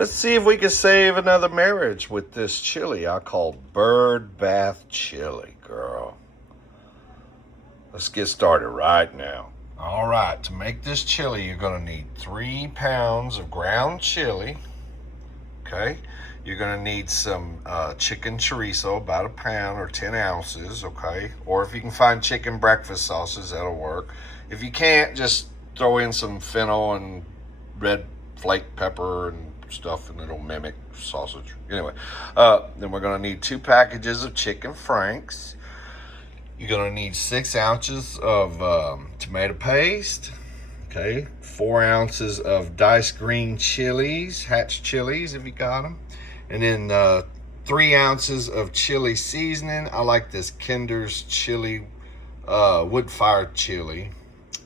Let's see if we can save another marriage with this chili I call Bird Bath Chili, girl. Let's get started right now. All right, to make this chili, you're going to need 3 pounds of ground chili. Okay, you're going to need some chicken chorizo, about 1 pound or 10 ounces. Okay, or if you can find chicken breakfast sausages, that'll work. If you can't, just throw in some fennel and red flake pepper and stuff, and it'll mimic sausage. Anyway, then we're going to need 2 packages of chicken franks. You're going to need 6 ounces of tomato paste. Okay, 4 ounces of diced green chilies, hatch chilies if you got them. And then 3 ounces of chili seasoning. I like this Kinder's chili, wood-fired chili.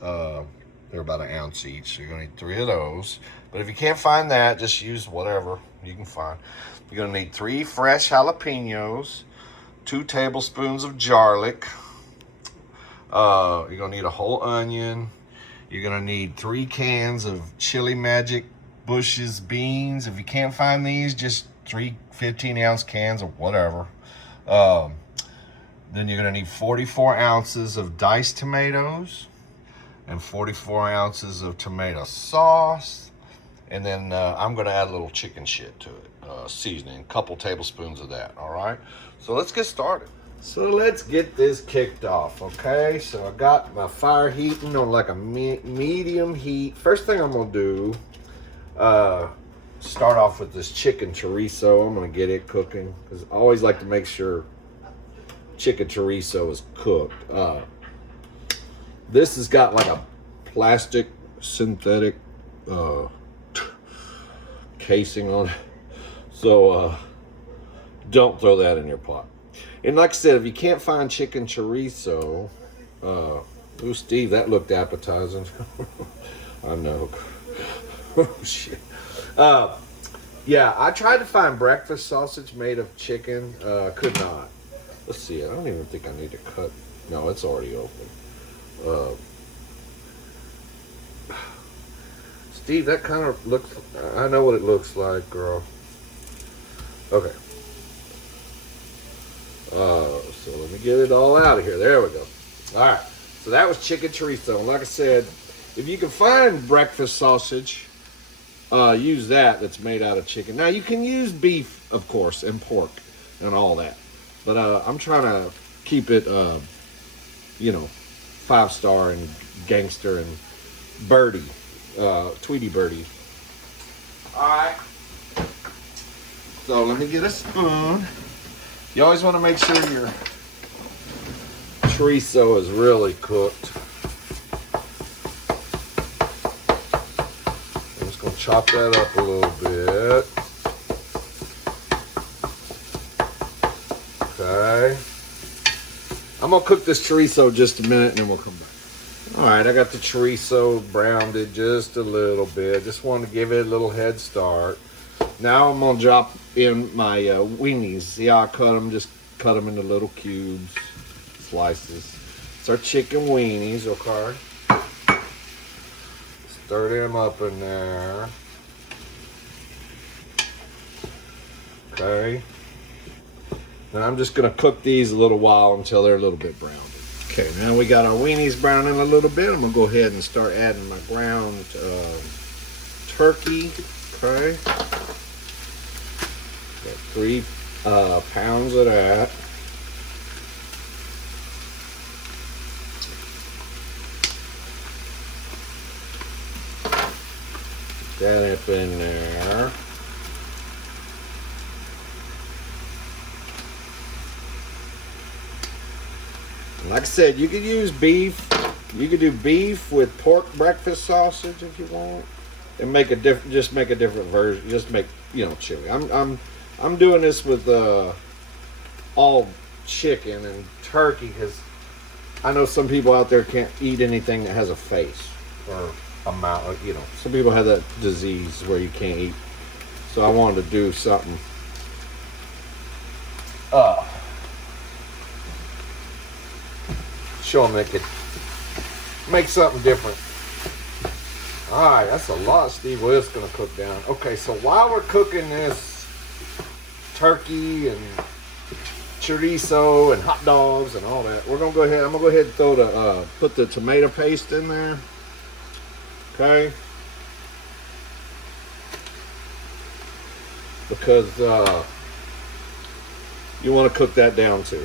They're about 1 ounce each, so you're going to need 3 of those. But if you can't find that, just use whatever you can find. You're going to need 3 fresh jalapenos, 2 tablespoons of garlic. You're going to need a whole onion. You're going to need 3 cans of Chili Magic Bush's beans. If you can't find these, just 3 15-ounce cans or whatever. Then you're going to need 44 ounces of diced tomatoes and 44 ounces of tomato sauce. And then I'm going to add a little chicken shit to it, seasoning, a couple tablespoons of that, all right? So let's get started. So let's get this kicked off, okay? So I got my fire heating on like a medium heat. First thing I'm gonna do, start off with this chicken chorizo. I'm gonna get it cooking, because I always like to make sure chicken chorizo is cooked. This has got like a plastic synthetic casing on it. So don't throw that in your pot. And like I said, if you can't find chicken chorizo, ooh, Steve, that looked appetizing. I know. Oh, shit. Yeah, I tried to find breakfast sausage made of chicken. Could not. Let's see. I don't even think I need to cut. No, it's already open. Steve, that kind of looks... I know what it looks like, girl. Okay. So let me get it all out of here. There we go. All right. So that was chicken chorizo. And like I said, if you can find breakfast sausage, use that. That's made out of chicken. Now you can use beef, of course, and pork and all that. But I'm trying to keep it, 5-star and gangster and birdie, Tweety birdie. All right. So let me get a spoon. You always want to make sure your chorizo is really cooked. I'm just going to chop that up a little bit. Okay. I'm going to cook this chorizo just a minute and then we'll come back. All right, I got the chorizo browned it just a little bit. Just wanted to give it a little head start. Now I'm going to drop in my weenies. See how I cut them? Just cut them into little cubes, slices. It's our chicken weenies, okay? Stir them up in there. Okay. Then I'm just going to cook these a little while until they're a little bit browned. Okay, now we got our weenies browning a little bit. I'm going to go ahead and start adding my ground turkey, okay? Got 3 pounds of that. Put that up in there. And like I said, you could use beef. You could do beef with pork breakfast sausage if you want, and make a different. Just make a different version. Just make chili. I'm doing this with all chicken and turkey because I know some people out there can't eat anything that has a face or a mouth. Some people have that disease where you can't eat. So I wanted to do something. Show them they could make something different. All right, that's a lot, Steve. Well, it's gonna cook down. Okay, so while we're cooking this turkey and chorizo and hot dogs and all that, we're gonna go ahead. I'm gonna go ahead and throw the put the tomato paste in there. Okay. Because you want to cook that down too.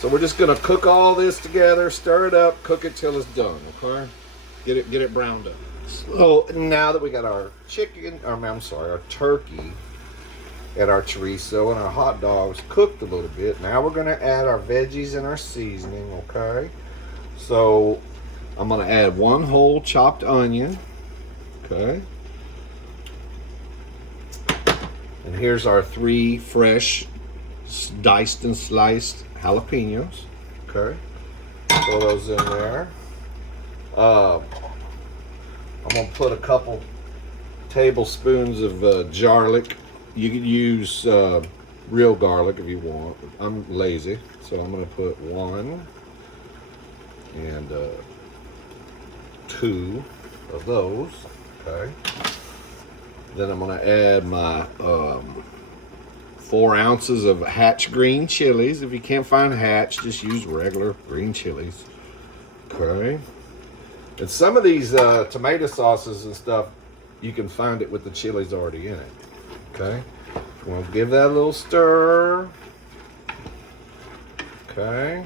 So we're just gonna cook all this together, stir it up, cook it till it's done. Okay. Get it browned up. So now that we got our chicken, I'm sorry, our turkey and our chorizo and our hot dogs cooked a little bit, now we're gonna add our veggies and our seasoning, okay? So I'm gonna add 1 whole chopped onion, okay? And here's our 3 fresh diced and sliced jalapenos, okay? Throw those in there. I'm gonna put a couple tablespoons of garlic. You could use real garlic if you want. I'm lazy, so I'm gonna put 1 and 2 of those. Okay. Then I'm gonna add my 4 ounces of Hatch green chilies. If you can't find Hatch, just use regular green chilies. Okay. And some of these tomato sauces and stuff, you can find it with the chilies already in it. Okay. We'll give that a little stir. Okay.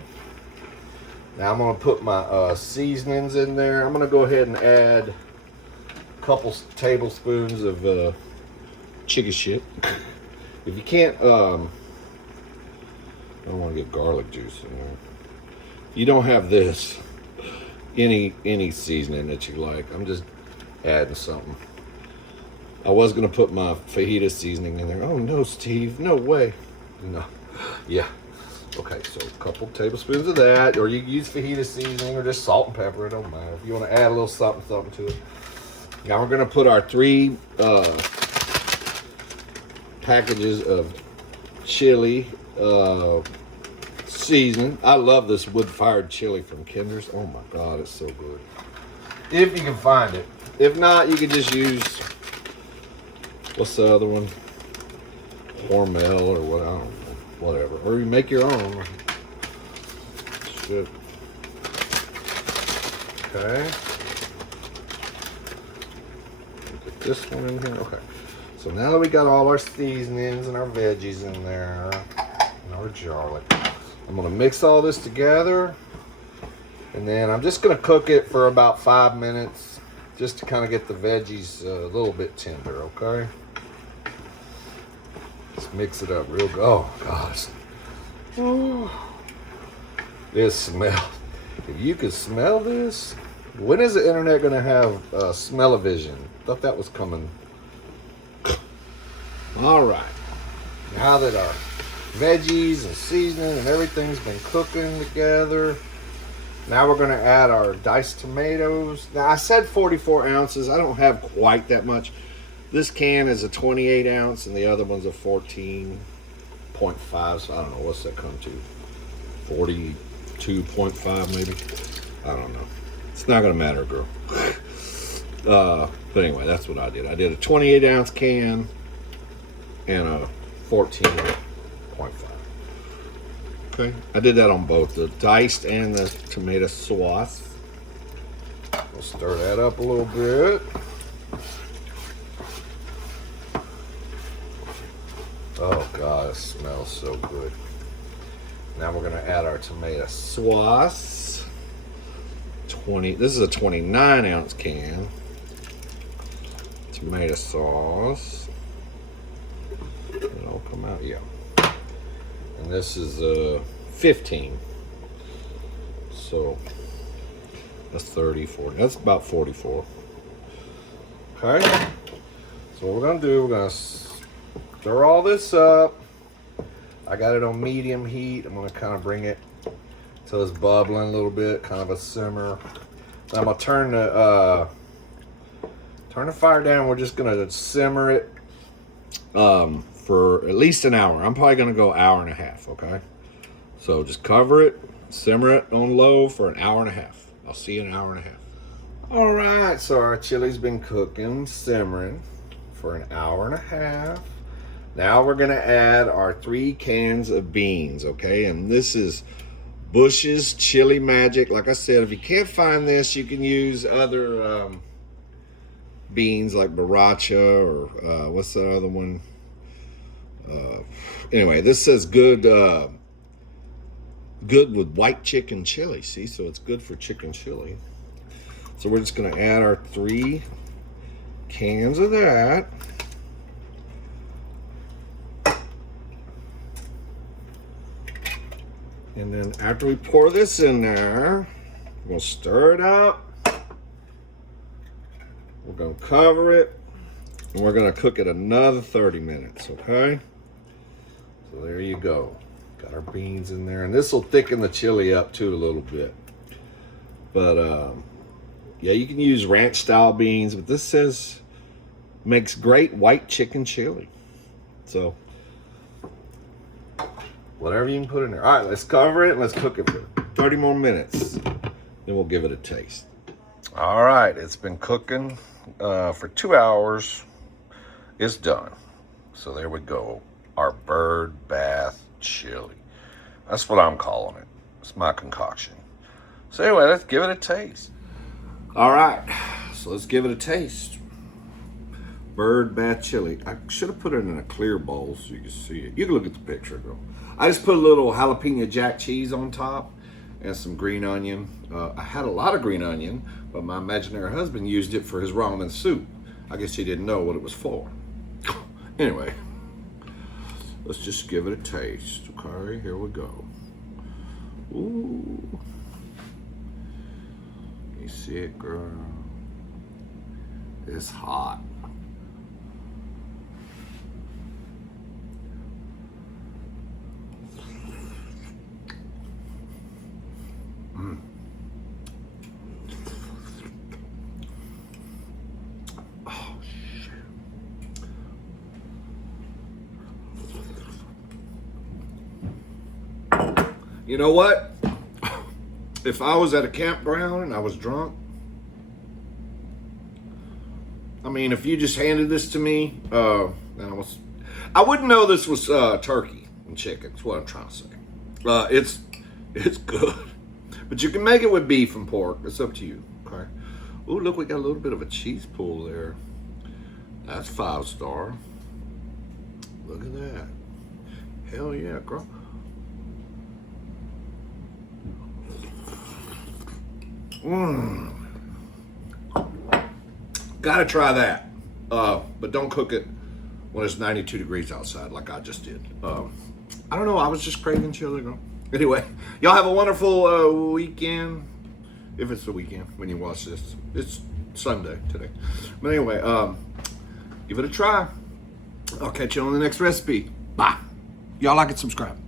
Now I'm going to put my seasonings in there. I'm going to go ahead and add a couple tablespoons of chicken shit. If you can't, I don't want to get garlic juice in there. You don't have this. Any seasoning that you like. I'm just adding something. I was gonna put my fajita seasoning in there. Oh no, Steve, no way. No, yeah. Okay, so a couple tablespoons of that, or you can use fajita seasoning or just salt and pepper. It don't matter. If you want to add a little something to it. Now we're gonna put our 3 packages of chili seasoning. I love this wood-fired chili from Kinder's. Oh my God, it's so good. If you can find it. If not, you can just use, what's the other one? Hormel or what, I don't know. Whatever. Or you make your own. Shit. Okay. Get this one in here. Okay. So now that we got all our seasonings and our veggies in there, and our garlic, I'm gonna mix all this together, and then I'm just gonna cook it for about 5 minutes, just to kind of get the veggies a little bit tender, okay? Let's mix it up real good. Oh, gosh. Ooh. This smells. If you could smell this, when is the internet gonna have smell-o-vision? Thought that was coming. All right. Now that our veggies and seasoning and everything's been cooking together, now we're going to add our diced tomatoes. Now I said 44 ounces. I don't have quite that much. This can is a 28 ounce and the other one's a 14.5, so I don't know, what's that come to, 42.5 maybe. I don't know, it's not gonna matter, girl. But anyway, that's what I did. I did a 28 ounce can and a 14.5. Okay, I did that on both the diced and the tomato sauce. We'll stir that up a little bit. Oh God, it smells so good. Now we're gonna add our tomato sauce. This is a 29 ounce can. Tomato sauce. It'll come out, yeah. And this is 15. So that's 30, 40. That's about 44. Okay. So what we're gonna do, we're gonna stir all this up. I got it on medium heat. I'm gonna kind of bring it till it's bubbling a little bit, kind of a simmer. Then I'm gonna turn the fire down. We're just gonna simmer it for at least an hour. I'm probably gonna go hour and a half, okay? So just cover it, simmer it on low for an hour and a half. I'll see you in an hour and a half. All right, so our chili's been cooking, simmering for an hour and a half. Now we're gonna add our 3 cans of beans, okay? And this is Bush's Chili Magic. Like I said, if you can't find this, you can use other beans like Baracha or what's the other one? Anyway, this says good with white chicken chili. See, so it's good for chicken chili. So we're just gonna add our 3 cans of that. And then after we pour this in there, we'll stir it up. We're gonna cover it, and we're gonna cook it another 30 minutes, okay? So there you go. Got our beans in there, and this will thicken the chili up too a little bit. But yeah, you can use ranch style beans, but this says makes great white chicken chili. So whatever you can put in there. All right, let's cover it and let's cook it for 30 more minutes. Then we'll give it a taste. All right, it's been cooking for 2 hours. It's done. So there we go. Our bird bath chili. That's what I'm calling it. It's my concoction. So anyway, let's give it a taste. All right, so let's give it a taste. Bird bath chili. I should have put it in a clear bowl so you can see it. You can look at the picture, though. I just put a little jalapeno jack cheese on top and some green onion. I had a lot of green onion, but my imaginary husband used it for his ramen soup. I guess he didn't know what it was for. Anyway, let's just give it a taste. Okay, here we go. Ooh. You see it, girl? It's hot. Mm. Oh, shit. You know what? If I was at a campground and I was drunk, I mean, if you just handed this to me, and I wouldn't know this was turkey and chicken. That's what I'm trying to say. It's good, but you can make it with beef and pork. It's up to you. Okay. Oh, look, we got a little bit of a cheese pool there. That's 5-star. Look at that. Hell yeah, girl. Gotta try that. But don't cook it when it's 92 degrees outside like I just did. I don't know, I was just craving chili, girl. Anyway, y'all have a wonderful weekend. If it's the weekend when you watch this. It's Sunday today. But anyway, give it a try. I'll catch you on the next recipe. Bye. Y'all like it, subscribe.